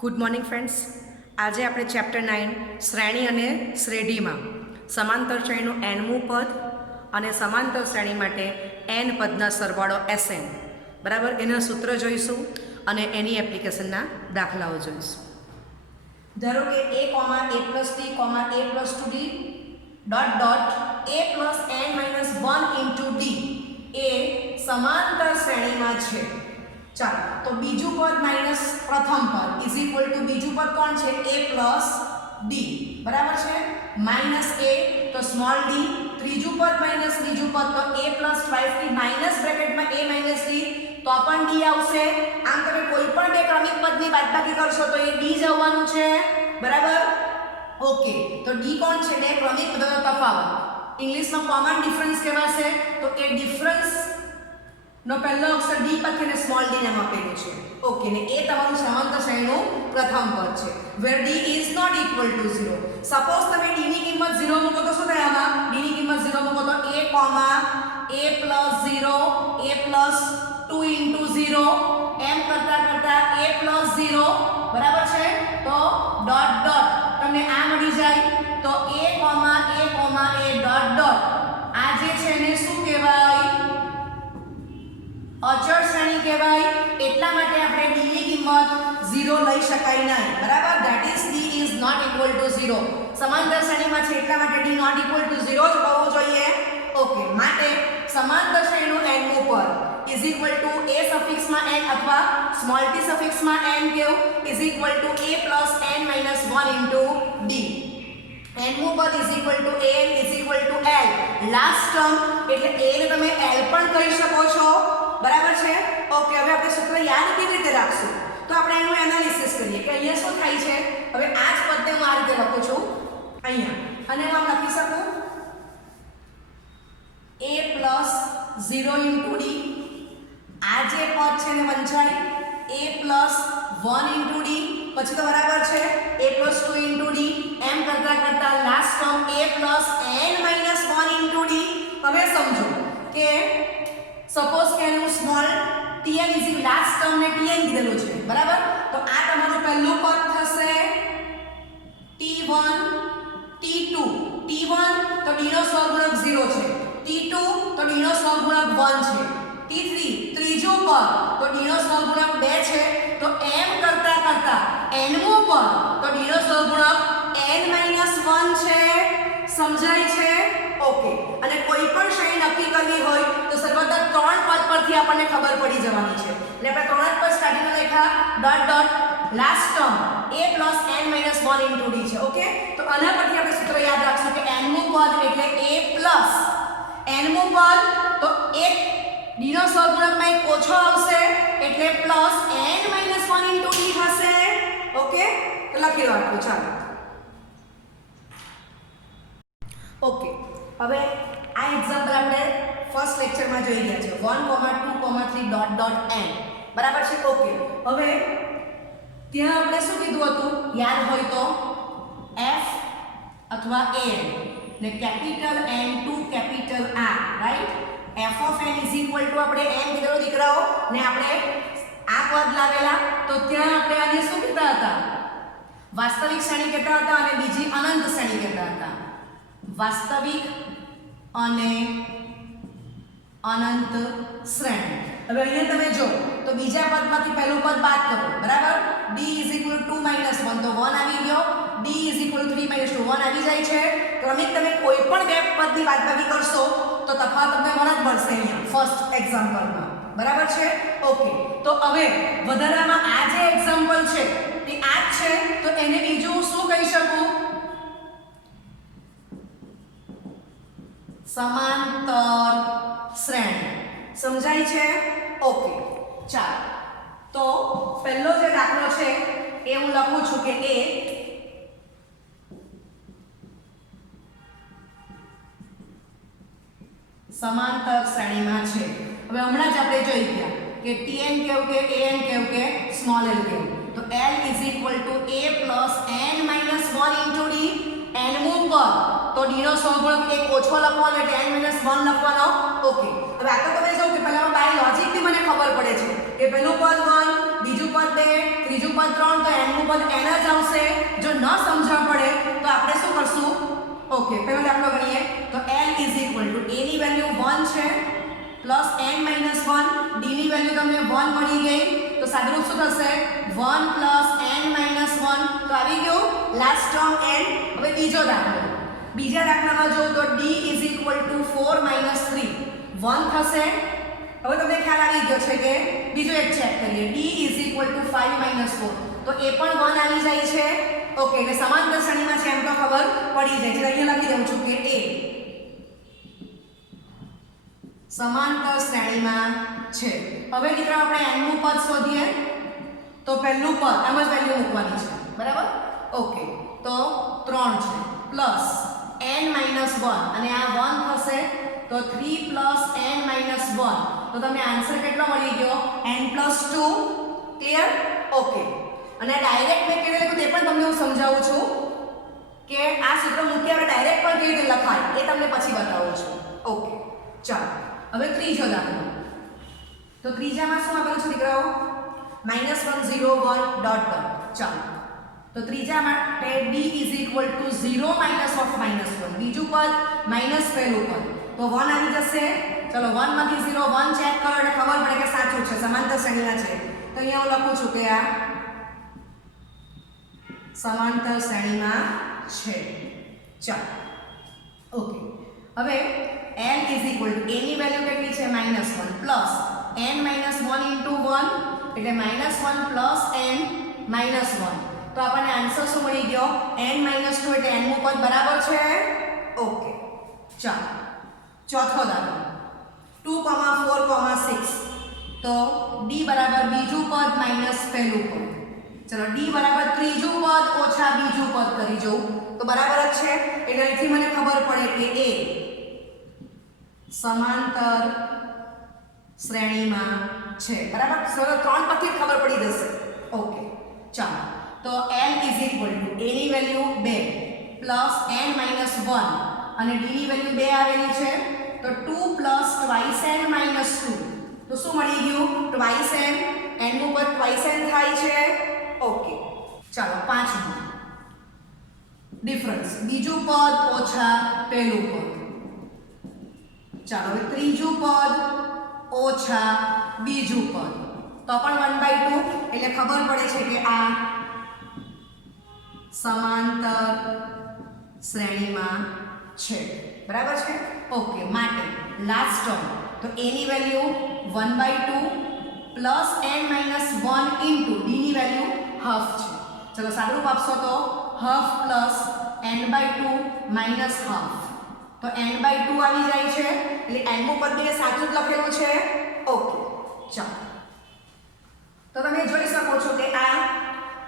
Good morning friends. આજે આપણે chapter 9 શ્રેણી અને શ્રેઢીમાં સમાંતર શ્રેણીનું એનમું પદ અને સમાંતર શ્રેણી માટે એન પદના સરવાળો એસએન બરાબર એના સૂત્ર જોઈશું અને એની એપ્લિકેશનના દાખલાઓ જોઈશું. ધારો કે a, a plus t, a plus 2d dot dot a plus n minus 1 into d એ સમાંતર શ્રેણીમાં છે. ચાલો તો બીજું પદ માઇનસ પ્રથમ પદ ઇઝ ઇક્વલ ટુ બીજું પદ કોણ છે a પ્લસ d બરાબર છે. માઇનસ a તો સ્મોલ d, ત્રીજું પદ માઇનસ બીજું પદ તો a પ્લસ 5t માઇનસ બ્રેકેટમાં a માઇનસ d તો પણ d આવશે. આમ તમે કોઈ પણ બે ક્રમિક પદની બાદબાકી કરશો તો એ d જ આવવાનું છે બરાબર. ઓકે તો d કોણ છે? બે ક્રમિક પદનો તફાવત, ઇંગ્લિશમાં કોમન ડિફરન્સ કહેવાશે. તો એ ડિફરન્સ નો પહેલો અક્ષર d પછી ને સ્મોલ d નામ આપેલું છે. ઓકે ને એ તમારું સમાંતર શ્રેણીનું પ્રથમ પદ છે where d is not equal to 0. Suppose તમે d ની કિંમત 0 મૂકો તો શું થાય? આમાં d ની કિંમત 0 મૂકો તો a, a plus 0, a plus 2 into 0 એમ કરતા કરતા a plus 0 બરાબર છે. તો ડોટ ડોટ તમને આ મળી જાય તો a, ડોટ ડોટ આ જે છે એને શું કહેવાય? અચળ શ્રેણી કહેવાય. એટલા માટે આપણે d ની કિંમત 0 લઈ શકાય નહીં બરાબર. That is d is not equal to 0. સમાંતર શ્રેણીમાં છે એટલા માટે d નોટ ઇક્વલ ટુ 0 જ હોવું જોઈએ. ઓકે માટે સમાંતર શ્રેણીનું n મું પદ is equal two a સફિક્સમાં n અથવા સ્મોલ t સફિક્સમાં n કેવું is equal two a plus n minus 1 into d. n મું પદ is equal two an is equal two l. Last term એટલે a ને તમે l પણ કહી શકો છો બરાબર છે. ઓકે હવે આપણે સૂત્ર યાદ કેવી રીતે રાખશું? તો આપણે એનું એનાલિસિસ કરીએ કે અહીંયા શું થાય છે. હવે આ જ પદને હું આ રીતે લખું છું અહીંયા અને હું આમ લખી શકું a પ્લસ 0 ઇન્ટુ d. આ જે પદ છે ને વંચાય a પ્લસ 1 ઇન્ટુ d પછી તો બરાબર છે a પ્લસ 2 ઇન્ટુ d એમ કરતા કરતા last term a plus n minus 1 into d. હવે સમજો કે સપોઝ કે એનું small tn is last term ને tn કીધેલું છે બરાબર. તો આ તમારું પહેલું પદ થશે t1, t2. t1 તો d નો સહગુણક 0 છે, t2 તો d નો સહગુણક 1 છે, t3 ત્રીજું પદ તો d નો સહગુણક 2 છે. તો એમ કરતા કરતા n મું પદ તો d નો સહગુણક n 1 છે. સમજાય છે? ઓકે અને કોઈ પણ શ્રેણી નક્કી કરવી હોય તો સર્વદા ત્રણ પદ પરથી આપણને ખબર પડી જવાની છે. એટલે આપણે ત્રણ જ પદ સ્ટાર્ટિંગમાં લખ્યા dot dot last term a plus n minus 1 into d છે. ઓકે તો આના પરથી આપણે સૂત્ર યાદ રાખશું કે n મું પદ એટલે a પ્લસ n મું પદ તો એક d નો સહગુણકમાં એક ઓછો આવશે એટલે plus n minus 1 into d થશે. ઓકે તો લખી લો આટલું. ચાલો ઓકે હવે આ એક્ઝામ્પલ આપણે ફર્સ્ટ લેક્ચરમાં જોઈ ગયા છે 1, 2, 3 ડોટ ડોટ n બરાબર છે. ઓકે હવે ત્યાં આપણે શું કીધું હતું યાદ હોય તો f અથવા an ને capital N to capital R right. f of n is equal to આપણે n કીધેલો દીકરાઓ ને આપણે આ પદ લાવેલા તો ત્યાં આપણે આને શું કહેતા હતા? વાસ્તવિક શ્રેણી કહેતા હતા અને બીજી અનંત શ્રેણી કહેતા હતા. વાસ્તવિક અને અનંત શ્રેણી. હવે અહીંયા તમે જો તો બીજા પદમાંથી પહેલું પદ બાદ કરો બરાબર. d is equal two 2 minus 1 તો 1 આવી ગયો. d is equal two 3 minus 2 1 આવી જાય છે. ક્રમિક તમે કોઈ પણ બે પદની બાદબાકી કરશો તો તફાવત તમને 1 જ મળશે અહીંયા ફર્સ્ટ એક્ઝામ્પલમાં બરાબર છે. ઓકે તો હવે વધારામાં આ જે એક્ઝામ્પલ છે તે આ જ છે તો એને બીજું શું કહી શકું? સમાંતર શ્રેણી. સમજાય છે? ઓકે ચાલો તો પહેલો જે દાખલો છે એ હું લખું છું કે એ સમાંતર શ્રેણીમાં છે. હવે હમણાં જ આપણે જોઈ ગયા કે tn કેવું કે an કેવું કે સ્મોલ l કેવું. તો l is equal two a plus n minus 1 into d. n મું પદ તો d નો સહગુણક એક ઓછો લખવાનો એટલે n 1 લખવાનો. ઓકે હવે આ તો તમે જો કે પહેલા બાય લોજિક થી મને ખબર પડે છે કે પહેલું પદ 1, બીજું પદ 2, ત્રીજું પદ 3 તો n નું પદ n જ આવશે. જો ન સમજણ પડે તો આપણે શું કરશું? ઓકે, પહેલો દાખલો ગણીએ તો l a ની વેલ્યુ 1 છે પ્લસ n માઈનસ 1, d ની વેલ્યુ તમને 1 મળી ગઈ તો સાદુરૂપ શું થશે? 1 પ્લસ n માઈનસ 1 તો આવી ગયો લાસ્ટ ટર્મ n. હવે બીજો દાખલો, બીજા દાખલામાં જો તો d 4 માઈનસ 3 1 થશે. હવે તમને ખ્યાલ આવી ગયો છે કે બીજો એક ચેક કરીએ, d 5 માઈનસ 4 તો એ પણ 1 આવી જાય છે. ઓકે, એટલે સમાંતર શ્રેણીમાં છે એમ તો ખબર પડી જાય છે. અહીંયા લખી દઉં છું કે a સમાંતર શ્રેણીમાં છે. હવે મિત્રો આપણે n નું પદ શોધીએ તો પહેલું પદ આમ જ વેલ્યુ મૂકવાની છે, બરાબર? ઓકે, તો 3 છે પ્લસ n માઈનસ 1 અને આ 1 થશે તો 3 પ્લસ n માઈનસ 1 તો તમને આન્સર કેટલો મળી ગયો? n plus 2. ક્લિયર? ઓકે, અને ડાયરેક્ટ મેં કેવી રીતે તે પણ તમને હું સમજાવું છું કે આ સૂત્ર મૂકી આપણે ડાયરેક્ટ પણ કેવી રીતે લખાય એ તમને પછી બતાવું છું. ઓકે, ચાલો હવે ત્રીજો દાખલો. તો ત્રીજામાં શું આપેલું છે દીકરાઓ? -1 0 1 ડોટ ડોટ. ચાલો, તો ત્રીજા માટે d 0 માઈનસ ઓફ -1, બીજું પદ માઈનસ પહેલું પદ તો 1 આવી જશે. ચલો 1 માંથી 0 1 ચેક કરો એટલે ખબર પડે કે સાચું છે, સમાંતર શ્રેણીમાં છે. તો અહીંયા હું લખું છું કે આ સમાંતર શ્રેણીમાં છે. ચાલો, ઓકે, હવે n a ની વેલ્યુ કેટલી છે? -1 પ્લસ n માઈનસ 1 ઇન્ટુ 1 એટલે -1 પ્લસ n માઈનસ 1 તો આપણને આન્સર શું મળી ગયો? n માઈનસ 2 એટલે n નું પદ બરાબર છે. ઓકે, ચાલો ચોથો દાખલો 2, 4, 6 તો d બરાબર બીજું પદ માઈનસ પહેલું પદ. ચલો d બરાબર ત્રીજું પદ ઓછા બીજું પદ કરી જોઉં તો બરાબર જ છે. એટલે અહીંથી મને ખબર પડે કે a સમાંતર શ્રેણીમાં છે, બરાબર? સર 3 પરથી ખબર પડી જશે. ઓકે, ચાલો તો l a ની વેલ્યુ 2 પ્લસ n માઈનસ 1 અને d ની વેલ્યુ 2 આવેલી છે તો 2 પ્લસ ટ્વાઇસ n માઈનસ 2 તો શું મળી ગયું? Twice n. n નું પદ ટ્વાઇસ n થાય છે. ઓકે, ચાલો પાંચમું ડિફરન્સ, બીજું પદ ઓછા પહેલું પદ. ચાલો હવે ત્રીજું પદ ઓછા બીજું પદ તો પણ 1/2 એટલે ખબર પડે છે કે આ સમાંતર શ્રેણીમાં છે, બરાબર છે? ઓકે, માટે લાસ્ટ ટર્મ તો a ની value 1/2 plus n minus 1 into d ની વેલ્યુ હાફ છે. ચલો સાદુરૂપ આપશો તો half plus n/2 minus half તો n/2 આવી જાય છે. એટલે n નું પદ બે સાચું જ લખેલું છે. ઓકે, ચાલો તો તમે જોઈ શકો છો કે આ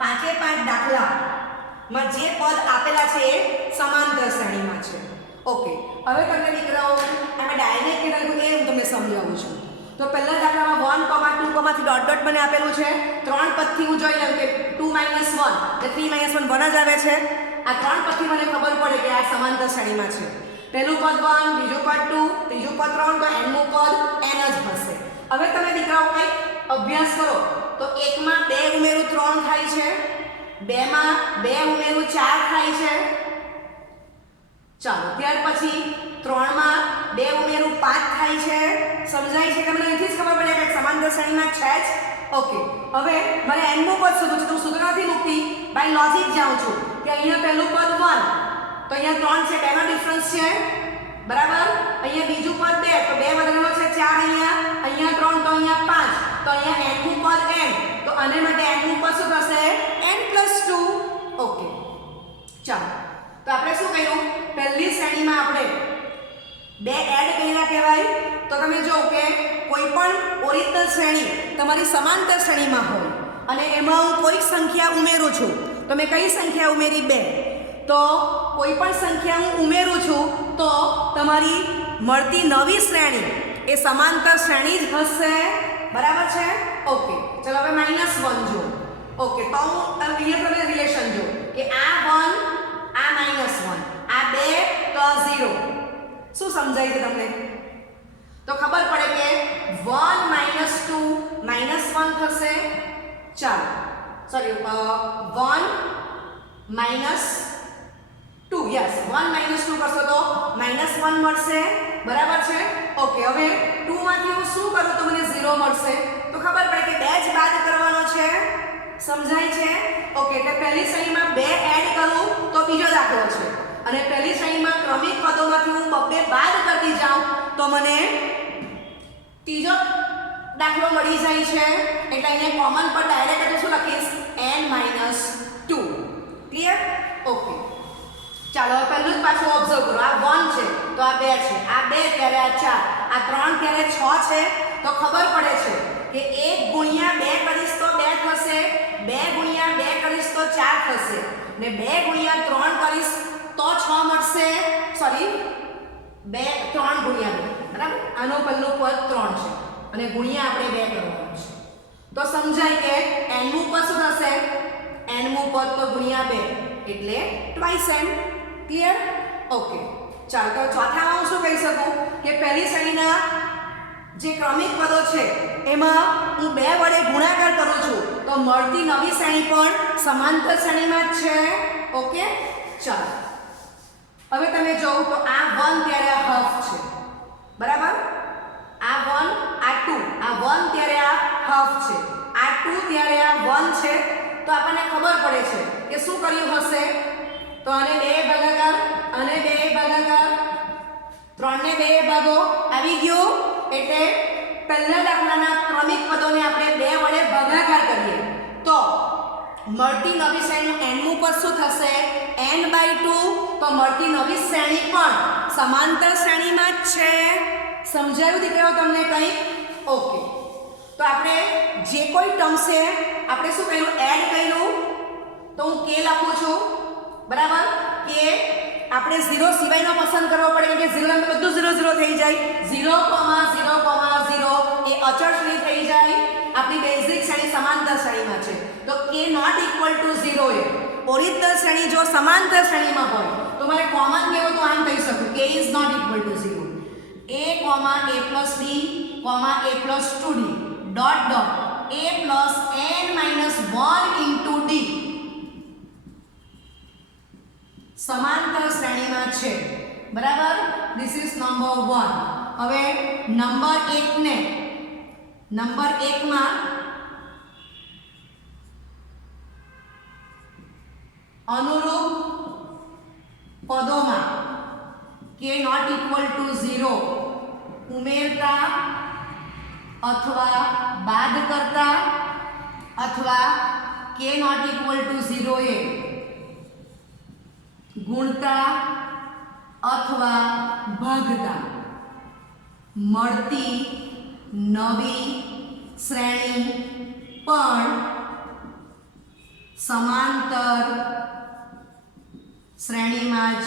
5 દાખલામાં જે પદ આપેલા છે એ સમાંતર શ્રેણીમાં છે. ઓકે, હવે તમને દીકરાઓ આમાં ડાયરેક્ટ કેટલા લખું એ હું તમને સમજાવું છું. તો પહેલા દાખલામાં 1, 2 થી ડોટ ડોટ મને આપેલું છે. 3 પદથી હું જોઈ લઉં કે 2 - 1 એટલે 3 - 1 1 જ આવે છે. આ 3 પદથી મને ખબર પડે કે આ સમાંતર શ્રેણીમાં છે. પહેલું પદ 1, બીજું પદ 2, ત્રીજું પદ 3 તો n નું પદ n જ હશે. હવે તમે દીકરાઓ કંઈક અભ્યાસ કરો તો 1 માં 2 ઉમેરું 3 થાય છે, 2 માં 2 ઉમેરું 4 થાય છે. ચાલો ત્યાર પછી 3 માં 2 ઉમેરું 5 થાય છે. સમજાય છે કે મને અહીંથી જ ખબર પડે કે સમાંતર શ્રેણીમાં છે જ. ઓકે, હવે મને n નું પદ શોધવું છે તો હું સૂત્ર નથી મૂકતી, બાય લોજિક જાઉં છું કે અહીંયા પહેલું પદ 1 તો અહીંયા 3 છે, 2 નો ડિફરન્સ છે, બરાબર? અહીંયા બીજું પદ 2 તો 2 બદલવાનો છે 4, અહીંયા 3 તો અહીંયા 5 તો અહીંયા n નું પદ n તો આને માટે n નું પદ શું થશે? n+2. ઓકે, ચાલો તો આપણે શું કહ્યું? પહેલી શ્રેણીમાં આપણે 2 એડ કર્યા કહેવાય. તો તમે જો કે કોઈ પણ ઓરિજિનલ શ્રેણી તમારી સમાંતર શ્રેણીમાં હોય અને એમાં હું કોઈ સંખ્યા ઉમેરું છું તો મેં કઈ સંખ્યા ઉમેરી? 2. તો કોઈ પણ સંખ્યા હું ઉમેરું છું તો તમારી મળતી નવી શ્રેણી એ સમાંતર શ્રેણી જ હશે, બરાબર છે? ઓકે, ચલો હવે -1 જો. ઓકે, તો હું અહીંયા તમે રિલેશન જો કે આ 1 આ -1 આ 2 તો 0. શું સમજાય છે તમને? તો ખબર પડે કે 1 - 2 -1 થશે. ચાલો સોરી 1 માઇનસ 2 યસ 1 માઇનસ 2 કરશો તો -1 મળશે બરાબર છે ઓકે હવે 2 માંથી હું શું કરું તો મને 0 મળશે તો ખબર પડે કે 2 જ બાદ કરવાનો છે સમજાય છે ઓકે એટલે પહેલી શ્રેણીમાં 2 એડ કરું તો બીજો દાખલો છે અને પહેલી શ્રેણીમાં ક્રમિક પદોમાંથી હું 2 બાદ કરતી જાઉં તો મને ત્રીજો દાખલો મળી જાય છે એટલે અહીંયા કોમન પર ડાયરેક્ટ તો શું લખીશ n-2 ક્લિયર ઓકે ચાલો પહેલું જ પાછું ઓબ્ઝર્વ કરો આ 1 છે તો આ 2 છે આ 2 ત્યારે આ 4 આ 3 ત્યારે 6 છે તો ખબર પડે છે કે 1 ગુણ્યા 2 કરીશ તો 2 થશે 2 ગુણ્યા 2 કરીશ તો 4 થશે ને 2 ગુણ્યા 3 કરીશ તો 6 મળશે સોરી 3 ગુણ્યા 2 બરાબર આનો પહેલું પદ 3 છે અને ગુણ્યા આપણે 2 કરવાનું છે તો સમજાય કે n નું પદ શું થશે n નું પદ તો ગુણ્યા 2 એટલે ટ્વાઇસ n ક્લિયર ઓકે ચાલો તો ચોથામાં હું શું કહી શકું કે પહેલી શ્રેણીના જે ક્રમિક પદો છે એમાં હું 2 વડે ગુણાકાર કરું છું તો મળતી નવી શ્રેણી પણ સમાંતર શ્રેણીમાં જ છે ઓકે ચાલો હવે તમે જોવો તો આ 1 ત્યારે આ હાફ છે બરાબર આ 1 આ 2 આ 1 ત્યારે આ હાફ છે આ 2 ત્યારે આ 1 છે તો આપણને ખબર પડે છે કે શું કર્યું હશે તો આને 2 ભાગાકાર અને 2 ભાગાકાર 3 ને 2 ભાગો આવી ગયું એટલે પહેલા દાખલાના ક્રમિક પદોને આપણે 2 વડે ભાગાકાર કરીએ તો મળતી નવી શ્રેણીનું n નું પદ શું થશે n/2 તો મળતી નવી શ્રેણી પણ સમાંતર શ્રેણીમાં જ છે સમજાયું દીકરાઓ તમને કંઈ ઓકે તો આપણે જે કોઈ ટર્મ છે આપણે શું કર્યું એડ કર્યું તો હું k લખું છું બરાબર કે આપણે 0 સિવાયનો પસંદ કરવો પડે કે 0 માં બધું 0 0 થઈ જાય 0,0,0 એ અચળ શ્રેણી થઈ જાય આપણી બેઝિક શ્રેણી સમાંતર શ્રેણીમાં છે તો k નોટ ઇક્વલ ટુ 0 એ ઓરિજિનલ શ્રેણી જો સમાંતર શ્રેણીમાં હોય તો મારે કોમન કેવું તો આમ કહી શકું k is not equal to 0 a, a plus b, a plus 2d dot dot a plus n minus 1 into d સમાંતર શ્રેણીમાં છે બરાબર ધીસ ઇઝ નંબર 1 હવે નંબર 1 ને નંબર 1 માં અનુરૂપ પદોમાં k not equal to 0 ઉમેરતા અથવા બાદ કરતા અથવા k not equal to 0 એ ગુણતા અથવા ભાગતા મળતી નવી શ્રેણી પણ સમાંતર શ્રેણીમાં જ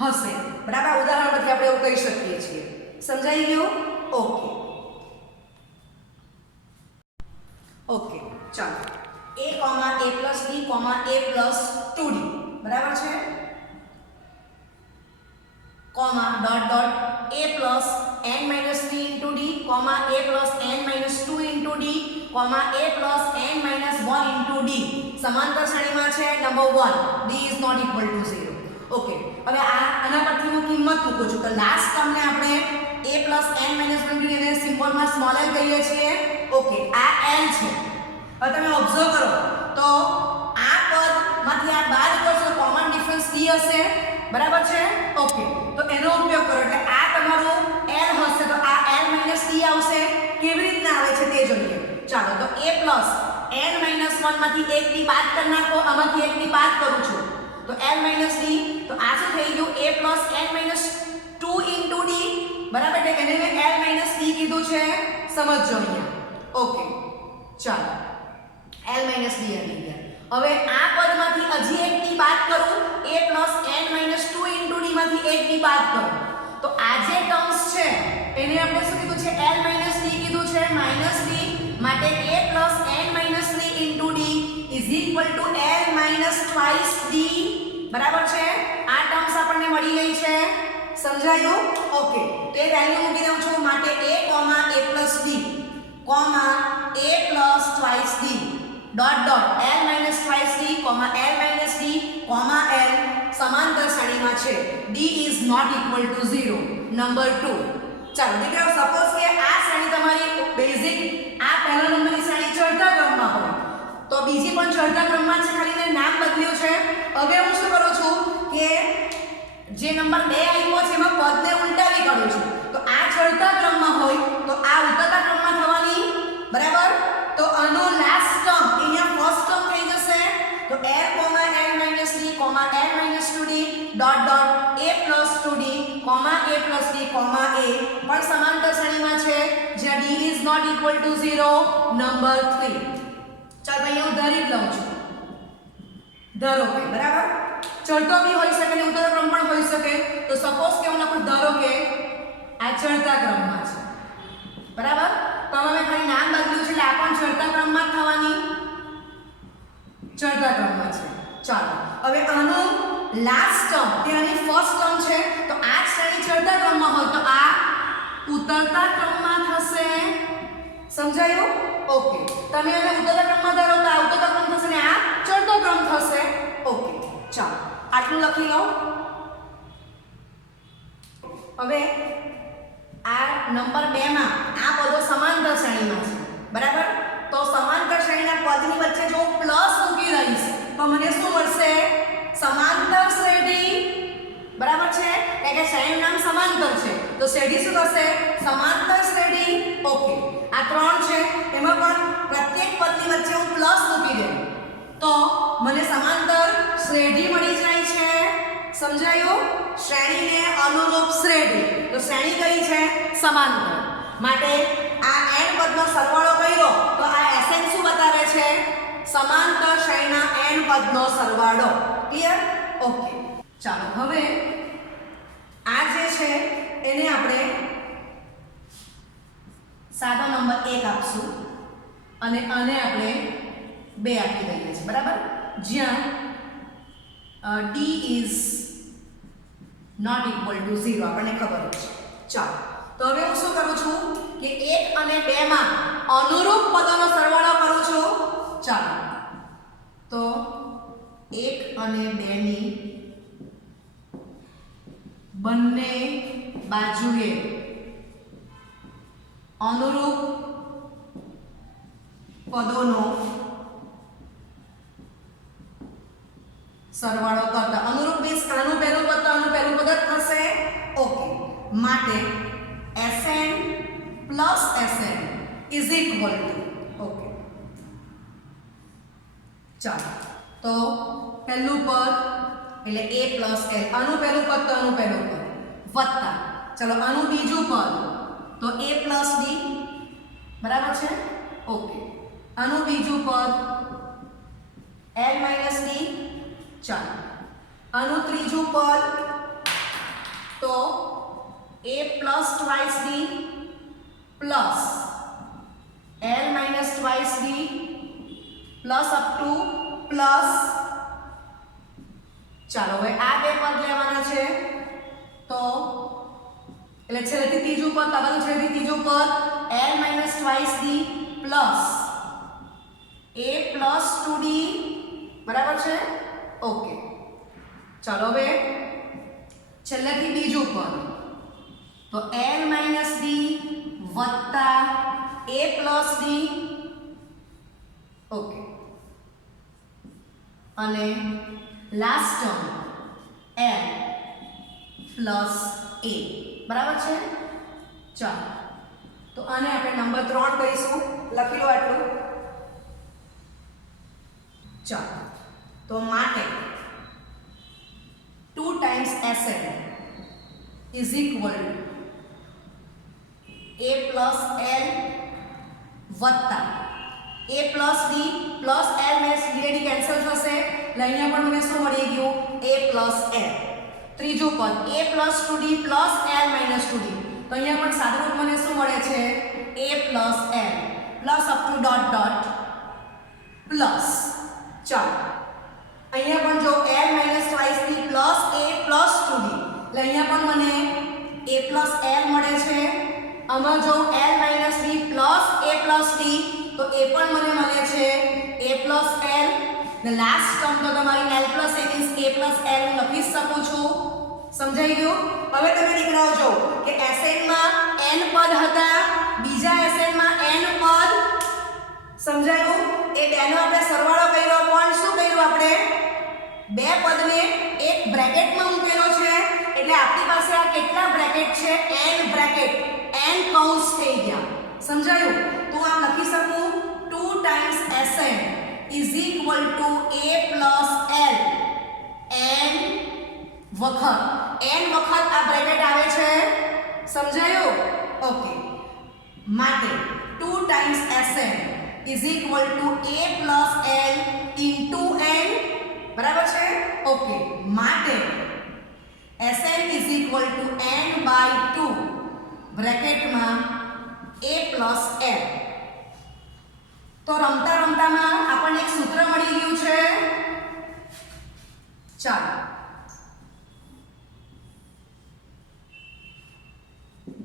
હશે બરાબર ઉદાહરણ પરથી આપણે એવું કહી શકીએ છીએ સમજાઈ ગયું ઓકે ઓકે ચાલો a, a plus b, a plus 2d બરાબર છે comma dot dot a plus n minus 3 into d, a plus n minus 2 into d, a plus n minus 1 into d સમાંતર શ્રેણીમાં છે number 1 d is not equal to 0 okay હવે આના પરથી હું કિંમત મૂકું છું તો લાસ્ટ ટર્મને આપણે a plus n minus 1 into d એને સિમ્બોલમાં સ્મોલ l કહીએ છીએ ઓકે આ l છે હવે તમે ઓબ્ઝર્વ કરો તો આ પદમાંથી આ બાદ કરશો કોમન ડિફરન્સ d હશે બરાબર છે ઓકે તો એનો ઉપયોગ કરો એટલે આ તમારું l હશે તો આ l d આવશે કેવી રીતના આવે છે તે જોઈએ ચાલો તો a n 1 માંથી 1 ની બાદ કરી નાખો આમાંથી 1 ની બાદ કરું છું તો l d તો આ શું થઈ ગયું a n 2 into d બરાબર એટલે એને મેં l d કીધું છે સમજજો અહીંયા ઓકે ચાલો l d આવી ગયા હવે આ પદમાંથી હજી 1 ની બાદ કરું a n 2 into d માંથી 1 ની બાદ કરું તો આ જે ટર્મ્સ છે એને આપણે શું કીધું છે l d કીધું છે -d માટે a n 3 into d is equal to l twice d બરાબર છે આ ટર્મ્સ આપણને મળી ગઈ છે સમજાયું ઓકે તો એ વેલ્યુ મૂકી દઉં છું માટે a a plus d a plus twice d dot dot l comma l minus d comma l સમાંતર શ્રેણીમાં છે. d is not equal to 0. Number 2. ચાલો દીકરાઓ, સપોઝ કે આ શ્રેણી તમારી બેઝિક આ પહેલા નંબરની શ્રેણી ચડતા ક્રમમાં હોય તો બીજી પણ ચડતા ક્રમમાં છે, ખાલી મેં નામ બદલ્યું છે. હવે હું શું કરું છું કે જે નંબર 2 આવ્યો છે એમાં પદને ઉલટાવી કાઢું છું. તો આ ચડતા ક્રમમાં હોય તો આ ઉતરતા ક્રમમાં થવાની, બરાબર? તો આનો લાસ્ટ ટર્મ અહીંયા ફર્સ્ટ ટર્મ થઈ જશે. તો l, l - d, l - 2d dot dot a + 2d, a + d, a પણ સમાંતર શ્રેણીમાં છે જ્યાં d is not equal to 0. Number 3. ચાલ ભાઈ હું ધરી જ લઉં છું. ધારો કે, બરાબર, ચડતો બી હોઈ શકે ને ઉતરતો ક્રમ પણ હોઈ શકે. તો સપોઝ કે હું લખું, ધારો કે આ ચડતા ક્રમમાં છે, બરાબર? તો હવે ખાલી નામ બદલ્યું છે એટલે આ પણ ચડતા ક્રમમાં જ થવાની, ચડતા ક્રમમાં છે. ચાલો હવે આનું લાસ્ટ ટર્મ તે આની ફર્સ્ટ ટર્મ છે. તો આ શ્રેણી ચડતા ક્રમમાં હોય તો આ ઉતરતા ક્રમમાં થશે. સમજાયું? ઓકે. તમે હવે ઉતરતા ક્રમમાં ધારો તો આ ઉતરતા ક્રમ થશે ને આ ચડતો ક્રમ થશે. ઓકે, ચાલો આટલું લખી લો. હવે આ નંબર 2 માં આ પદો સમાંતર શ્રેણીમાં છે, બરાબર? તો સમાંતર શ્રેણીના પદની વચ્ચે જો પ્લસ મૂકી રહીશ તો મને શું મળશે? સમાંતર શ્રેણી, બરાબર છે? એટલે કે શ્રેણીનું નામ સમાંતર છે તો શ્રેણી શું થશે? સમાંતર શ્રેણી. ઓકે, આ 3 છે એમાં પણ પ્રત્યેક પદની વચ્ચે હું પ્લસ મૂકી દઉં તો મને સમાંતર શ્રેણી મળી જાય છે. સમજાયું? શ્રેણીને અનુરૂપ શ્રેણી. તો શ્રેણી કઈ છે? સમાંતર. માટે આ n પદનો સરવાળો કર્યો તો આ Sn શું બતાવે છે? સમાંતર શ્રેણીના n પદનો સરવાળો. ક્લિયર? ઓકે, ચાલો હવે આ જે છે એને આપણે સાદો નંબર 1 આપશું અને આને આપણે 2 આપી દઈએ છીએ, બરાબર? જ્યાં d is not equal to 0 આપણને ખબર છે. ચાલો તો હવે હું શું કરું છું કે 1 અને 2 માં અનુરૂપ પદોનો સરવાળો કરું છું. ચાલો તો 1 અને 2 ની બંને બાજુએ અનુરૂપ પદોનો સરવાળો કરતા, અનુરૂપ મીન્સ આનું પહેલું પદ તો આનું પહેલું પદ જ થશે. ઓકે, માટે Sn plus Sn is equal two, okay, ચાલો તો પહેલું પદ એટલે a પ્લસ l, આનું પહેલું પદ તો આનું પહેલું પદ વત્તા, ચલો આનું બીજું પદ તો a પ્લસ d, બરાબર છે? ઓકે, આનું બીજું પદ l માઇનસ d. ચાલો આનું ત્રીજું પદ તો a plus twice d plus l minus twice d plus up to plus, ચાલો હવે આ 2 પદ લેવાના છે તો એટલે છેલ્લેથી ત્રીજું પદ, આ બધું છેલ્લેથી ત્રીજું પદ l minus twice d plus a plus 2d, બરાબર છે? ઓકે, ચાલો હવે છેલ્લેથી બીજું પદ તો l માઇનસ d વત્તા a પ્લસ d. ઓકે, અને last term l plus a, બરાબર છે? ચાલો તો આને આપણે નંબર 3 કહીશું. લખી લો આટલું. ચાલો તો માટે 2 times Sn is equal a plus l વત્તા a plus d plus l મેસ d કેન્સલ થશે એટલે અહીંયા પણ મને શું મળી ગયું? a plus l. ત્રીજું પદ a plus 2d plus l minus 2d, તો અહીંયા પણ સાદુરૂપ મને શું મળે છે? a plus l plus up to dot dot plus. ચાલો અહીંયા પણ જો l minus twice d plus a plus 2d એટલે અહીંયા પણ મને a પ્લસ l મળે છે. આમાં જો l minus d plus a plus d તો એ પણ મને મળે છે a પ્લસ l ને લાસ્ટ ટર્મ તો તમારી l + a means a + l હું લખી શકું છું. સમજાઈ ગયું? હવે તમે દીકરાઓ જો કે Sn માં n પદ હતા, બીજા Sn માં n પદ. સમજાયું? એ બેનો આપણે સરવાળો કર્યો પણ શું કર્યું આપણે? બે પદને એક બ્રેકેટમાં મૂકેલો છે એટલે આપણી પાસે આ કેટલા બ્રેકેટ છે? n બ્રેકેટ, n કૌંસ થઈ ગયા. સમજાયું? તો આમ લખી શકું 2 times Sn is equal to a plus l. n વખત આ બ્રેકેટ આવે છે. સમજાયું? ઓકે. માટે 2 times Sn is equal to a plus l into n. બરાબર છે? ઓકે. માટે Sn is equal to n by 2 બ્રેકેટમાં a plus l. તો રમતામાં આપણને એક સૂત્ર મળી ગયું છે. ચાલો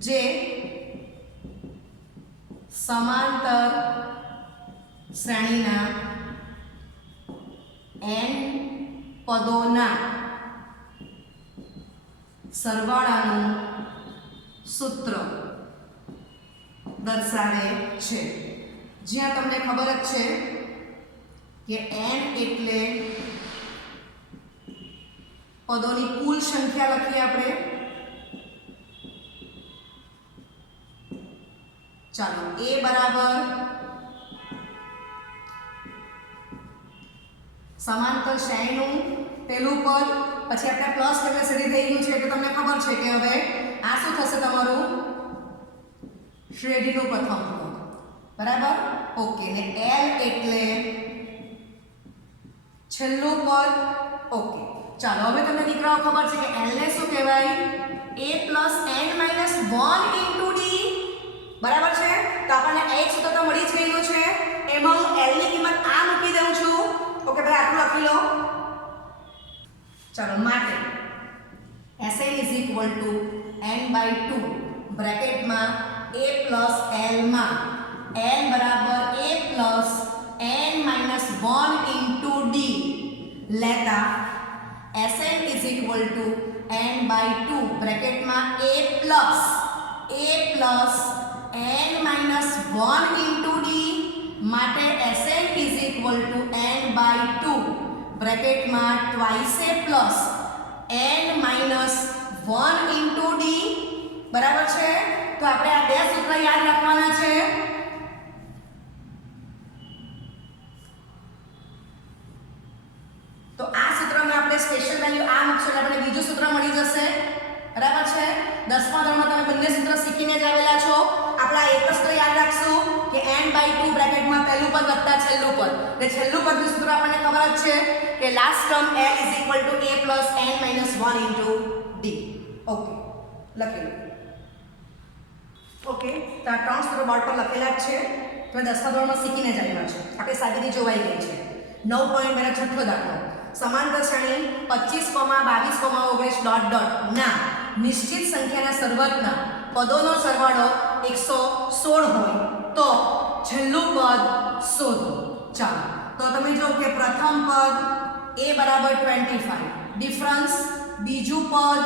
જે સમાંતર શ્રેણીના n પદોના સરવાળાનું સૂત્ર દર્શાવે છે. જ્યાં તમને ખબર જ છે કે n એટલે પદોની કુલ સંખ્યા લખીએ આપણે. ચાલો a બરાબર સમાંતર શ્રેણીનું પહેલું પદ, પછી આપણે પ્લસ એટલે સીધી થઈ ગયું છે એટલે તમને ખબર છે કે હવે આ શું થશે તમારું? શ્રેણીનું પ્રથમ પદ. બરાબર? ઓકે. ને l એટલે છેલ્લું પદ. ઓકે. ચાલો હવે તમને દીકરાઓ ખબર છે કે l ને શું કહેવાય? a plus n minus 1 into d. બરાબર છે? તો આપણને એક સૂત્ર તો મળી જ ગયું છે. એમાં હું l ની કિંમત આ મૂકી દઉં છું. ઓકે ભાઈ, આટલું લખી લો. ચાલો માટે Sn is equal to n by 2 બ્રેકેટમાં a plus l માં n બરાબર a plus n minus 1 into d લેતા Sn is equal to n by 2 બ્રેકેટમાં a plus n minus 1 into d માટે Sn is equal to n by 2 બ્રેકેટમાં twice a plus n minus 1 into d. બરાબર છે? તો આપણે આ બે સૂત્ર યાદ રાખવાના છે. તો આ સૂત્રમાં આપણે સ્પેશિયલ વેલ્યુ આ મૂકશું એટલે આપણે બીજું સૂત્ર મળી જશે. બરાબર છે? 10મા ધોરણમાં તમે બંને સૂત્ર શીખીને જ આવેલા છો. આપણા એક સૂત્ર યાદ રાખશું કે n by 2 બ્રેકેટમાં પહેલું પદ વત્તા છેલ્લું પદ. એટલે છેલ્લું પદનું સૂત્ર આપણને ખબર જ છે કે last term l is equal to a plus n minus 1 into d. Okay. લખી લો. ઓકે. તો આ ત્રણ સૂત્રો બોર્ડ પર લખેલા જ છે. તમે 10મા ધોરણમાં શીખીને જ આવ્યા છો. આપણે સાદગી જોવાઈ ગઈ છે. 9.2 છઠ્ઠો દાખલો. સમાંતર શ્રેણી 25,22,19 ના નિશ્ચિત સંખ્યાના સરવતના પદોનો સરવાળો 116 હોય તો છેલ્લું પદ શોધો. ચાલો તો તમે જો કે પ્રથમ પદ a બરાબર 25, ડિફરન્સ બીજું પદ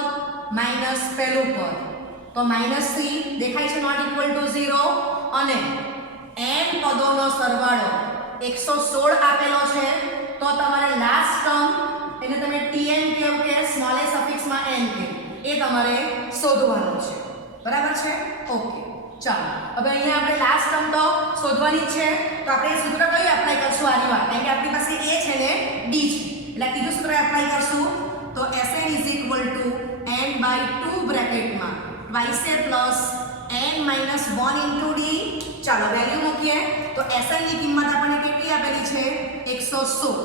માઈનસ પહેલું પદ, તો માઈનસ થી દેખાય છે નોટ ઇક્વલ ટુ 0 અને n પદોનો સરવાળો 116 આપેલો છે. તો તમારે લાસ્ટ ટર્મ એને તમે tn કેવું કે સ્મોલ a સફિક્સમાં n કે એ તમારે શોધવાનું છે. બરાબર છે? ઓકે. ચાલો હવે અહીંયા આપણે લાસ્ટ ટર્મ તો શોધવાની જ છે. તો આપણે એ સૂત્ર કયું એપ્લાય કરશું આની વાત? કારણ કે આપણી પાસે a છે ને d છે એટલે ત્રીજું સૂત્ર એપ્લાય કરશું. તો Sn is equal to n by 2 બ્રેકેટમાં twice a plus n minus 1 into d. ચાલો વેલ્યુ મૂકીએ. તો Sn ની કિંમત આપણને કેટલી આપેલી છે? 116.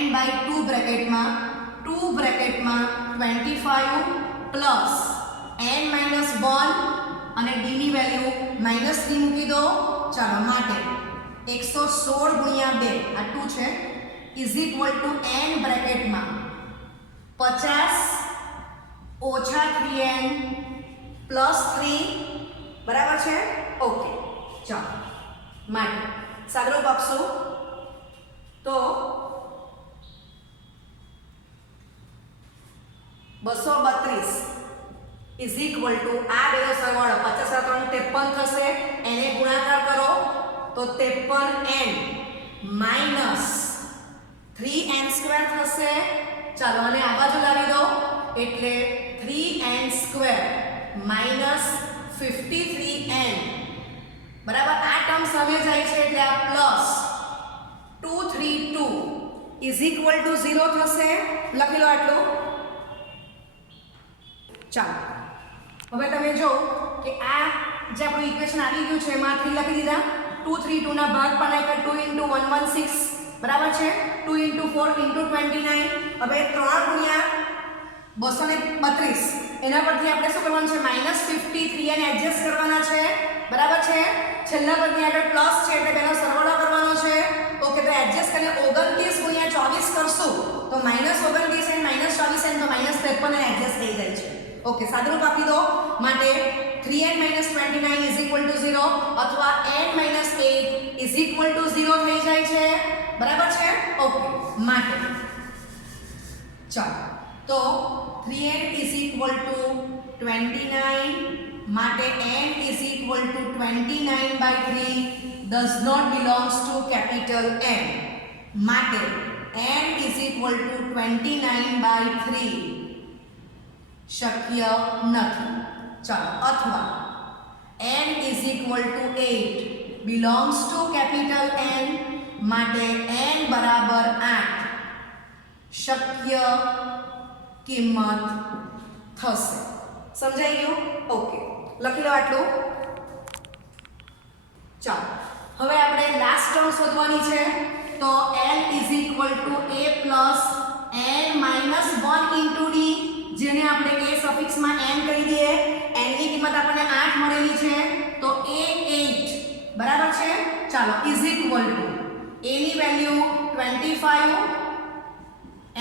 n by 2 બ્રેકેટમાં 25 plus n minus 1 અને d ની વેલ્યુ -3 મૂકી દો. ચાલો માટે 116 ગુણ્યા 2 આ 2 છે is equal to n બ્રેકેટમાં 50 ઓછા 3n પ્લસ 3. બરાબર છે? ઓકે. ચાલો માટે સાદરૂપ આપશું તો 232 ઇઝ ઇક્વલ ટુ આ બેનો સરવાળો 50 53 થશે, એને ગુણાકાર કરો તો 53n માઈનસ 3n સ્ક્વેર થશે. ચાલો અને આ બાજુ લાવી દો એટલે 3n સ્ક્વેર માઈનસ 53n બરાબર. આ ટર્મ સામે જાય છે એટલે આ પ્લસ 232 ઇઝ ઇક્વલ ટુ 0 થશે. લખી લો આટલું. ચાલો હવે તમે જો કે આ જે આપણું ઇક્વેશન આવી ગયું છે એમાં 3 લખી દીધા. 232 ના ભાગ પણ નાખ્યા. 2 * 116 બરાબર છે. 2 * 4 * 29. હવે 3 ગુણ્યા 232 એના પરથી આપણે શું કરવાનું છે -53 એને એડજસ્ટ કરવાના છે બરાબર છે. છેલ્લા પદની આગળ પ્લસ છે એટલે બેનો સરવાળો કરવાનો છે. ઓકે તો એડજસ્ટ કરીને 29 * 24 કરશું તો -29 અને -24 એમ તો -53 એને એડજસ્ટ થઈ જાય છે. ઓકે સાદુરૂપ આપી દો માટે 3n - 29 = 0 અથવા n - 8 = 0 થઈ જાય છે બરાબર છે. ઓકે માટે ચાલો તો 3n = 29 માટે n = 29/3 does not belongs to capital M માટે n = 29/3 શક્ય નથી. ચાલો અથવા n = 8 belongs to capital N માટે n બરાબર 8 શક્ય કિંમત થશે. સમજાઈ ગયું? ઓકે લખી લો આટલું. ચાલો હવે આપણે લાસ્ટ ટર્મ શોધવાની છે તો n = a + n - 1 * d જેને આપણે a સફિક્સમાં n કહી દઈએ. n ની કિંમત આપણને 8 મળેલી છે તો a 8 બરાબર છે. ચાલો = a ની વેલ્યુ 25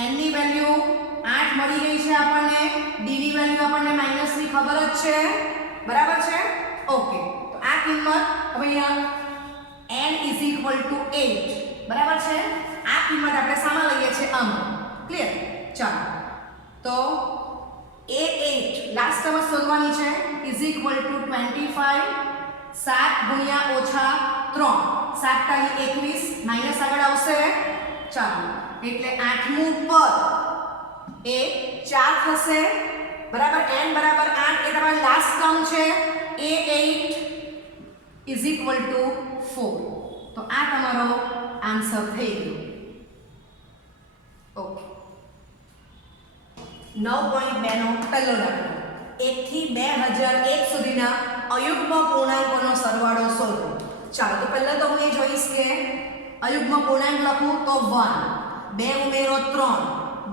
n ની વેલ્યુ 8 મળી ગઈ છે આપણને. d ની વેલ્યુ આપણને માઈનસ ની ખબર જ છે બરાબર છે. ઓકે તો આ કિંમત હવે અહીંયા n = 8 બરાબર છે. આ કિંમત આપણે સામે લઈએ છીએ આમાં. ક્લિયર? ચાલો તો a 8 લાસ્ટ ટર્મ શોધવાની છે = 25 7 ગુણ્યા ઓછા 3 7 * 21 માઈનસ આગળ આવશે. ચાલો એટલે 8મું પદ એ 4 થશે બરાબર. n બરાબર 8 એ તમારું લાસ્ટ ટર્મ છે. a 8 = 4 તો આ તમારો આન્સર થઈ ગયો. ઓકે 9.2 નો પહેલો દાખલો 1 થી 2001 સુધીના અયુગ્મ પૂર્ણાંકોનો સરવાળો શોધો. ચાલો તો પહેલા તો હું એ જોઈશ કે અયુગ્મ પૂર્ણાંક લખું તો 1 2 ઉમેરો 3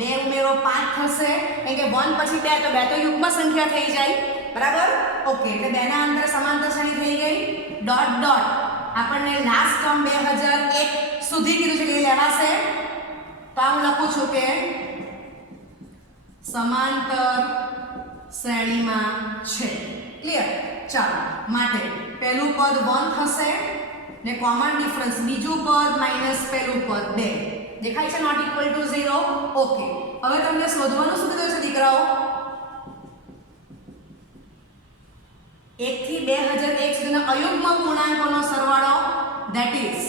2 ઉમેરો 5 થશે કારણ કે 1 પછી 2 તો 2 તો યુગ્મ સંખ્યા થઈ જાય બરાબર. ઓકે એટલે 2 ના અંતરે સમાંતર શ્રેણી થઈ ગઈ. ડોટ ડોટ આપણને લાસ્ટ ટર્મ 2001 સુધી કીધું છે કે લેવાશે તો હું લખું છું કે સમાંતર શ્રેણીમાં છે. ક્લિયર? ચાલો માટે પહેલું પદ 1 થશે ને કોમન ડિફરન્સ બીજું પદ માઈનસ પહેલું પદ 2 દેખાય છે નોટ ઇક્વલ ટુ 0. ઓકે હવે તમને શોધવાનું શું કીધું છે દીકરાઓ 1 થી 2001 સુધીના અયુગ્મ પૂર્ણાંકોનો સરવાળો ધેટ ઇઝ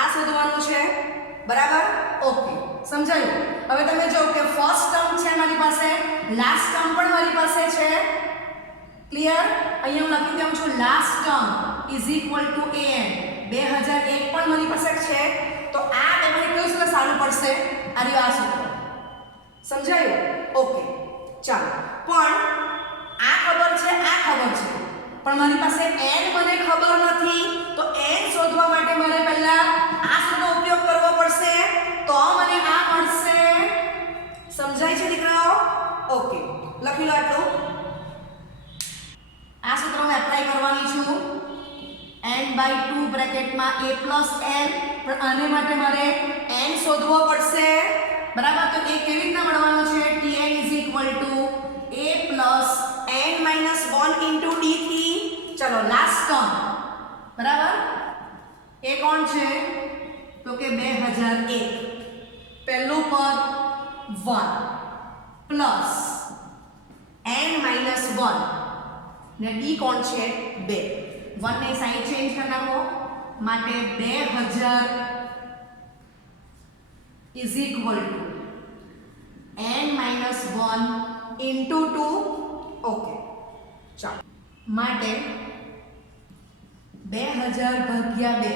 આ શોધવાનું છે બરાબર. ઓકે સમજાયું? હવે તમે જો કે ફર્સ્ટ ટર્મ છે મારી પાસે, લાસ્ટ ટર્મ પણ મારી પાસે છે. ક્લિયર? અહીંયા હું લખી દઉં છું લાસ્ટ ટર્મ = an 2001 પણ મારી પાસે છે તો આ બે મને કયું સૂત્ર સારું પડશે? આ રહ્યું આ સૂત્ર. સમજાયું? ઓકે ચાલો પણ આ ખબર છે આ ખબર છે પણ મારી પાસે n મને ખબર નથી તો n શોધવા માટે મારે પહેલા આ સૂત્રનો ઉપયોગ કરવો પડશે તો મને આ મળશે. સમજાય છે દીકરાઓ? ઓકે લખી લો આટલું. આ સૂત્ર હું એપ્લાય કરવાની છું n/2 બ્રેકેટમાં a + n પણ આને માટે મારે n શોધવો પડશે બરાબર. તો એ કેવી રીતના મળવાનું છે? tn = a + n - 1 * d થી. ચલો લાસ્ટ ટર્મ બરાબર. 1 + n - 1 * d = 2 + n - 1 * d. 2 + n - 1 = 4 + n - 1 = 6 + n - 1 = 8 બરાબર. એ કોણ છે તો કે 2001 પહેલું પદ 1 પ્લસ n-1 ને ડી કોણ છે 2 1 ને સાઈડ ચેન્જ કરી નાખો માટે 2000 is equal two n-1 into 2 okay ચાલો માટે 2000 ભાગ્યા 2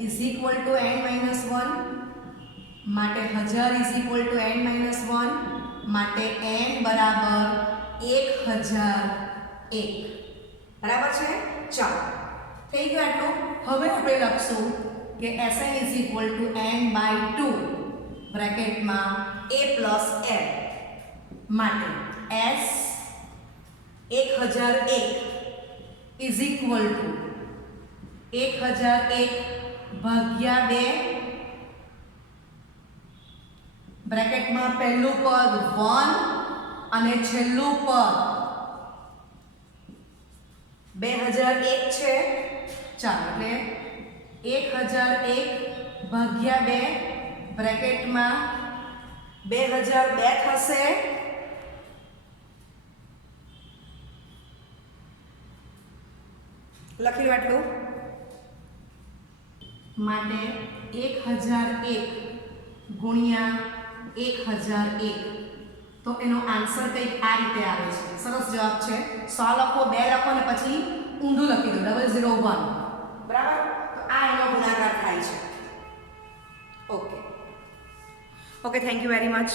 ઇઝ ઇક્વલ ટુ n-1 માટે 1000 ઇઝ ઇક્વલ ટુ n-1 માટે n બરાબર 1001 બરાબર છે ચાલો થઈ ગયું આટલું હવે આપણે લખશું કે Sn is equal two n/2 બ્રેકેટમાં a plus n માટે s 1001 ઇઝ ઇક્વલ ટુ 1001 ભાગ્યા 2 બ્રેકેટમાં પહેલું પદ 1 અને છેલ્લું પદ 2001 છે ચાલો એટલે 1001 ભાગ્યા 2 બ્રેકેટમાં 2002 થશે લખી લો આટલું માટે 1001 ગુણ્યા 1001 તો એનો આન્સર કંઈક આ રીતે આવે છે સરસ જવાબ છે 100 લખો 2 લખો ને પછી ઊંધું લખી દો 001 બરાબર તો આ એનો ગુણાકાર થાય છે okay thank you very much